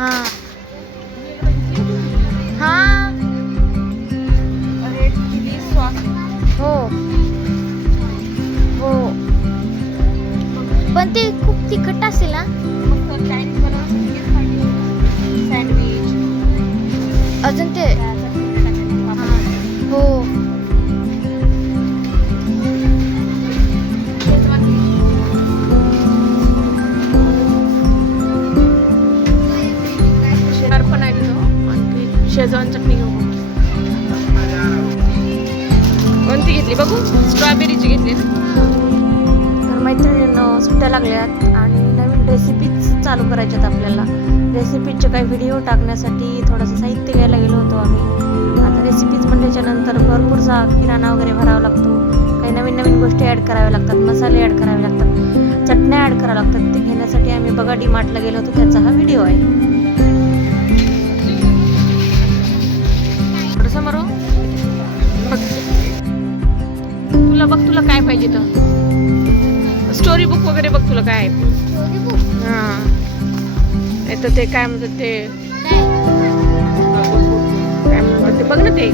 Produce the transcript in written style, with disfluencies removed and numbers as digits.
हा हा red chilli sauce. हो हो पण ते खूप तिखट असेल ना. मग तर चायनीज बनवून हेच पाहिजे. सँडविच. अजून ते हा हो शेजार पण आहे तिथं. आणखी शेजवान चटणी घेऊ. कोणती घेतली बघू? स्ट्रॉबेरीची घेतली ना. तर मैत्रिणींनो सुट्ट्या लागल्यात आणि नवीन रेसिपीज चालू करायच्यात आपल्याला. रेसिपीजचे काही व्हिडिओ टाकण्यासाठी थोडंसं साहित्य घ्यायला गेलो होतो आम्ही. आता रेसिपीज म्हणल्याच्या नंतर भरपूरसा किराणा वगैरे भरावा लागतो. काही नवीन नवीन गोष्टी ॲड कराव्या लागतात, मसाले ॲड करावे लागतात, चटण्या ॲड कराव्या लागतात. ते घेण्यासाठी आम्ही बघा डी मार्टला गेलो होतो, त्याचा हा व्हिडिओ आहे. समोर बघ तुला, बघ तुला काय पाहिजे तर स्टोरी बुक वगैरे बघ तुला काय आहे. हा तर ते काय म्हणतात ते काय म्हणतात ते बघ ना ते